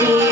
you.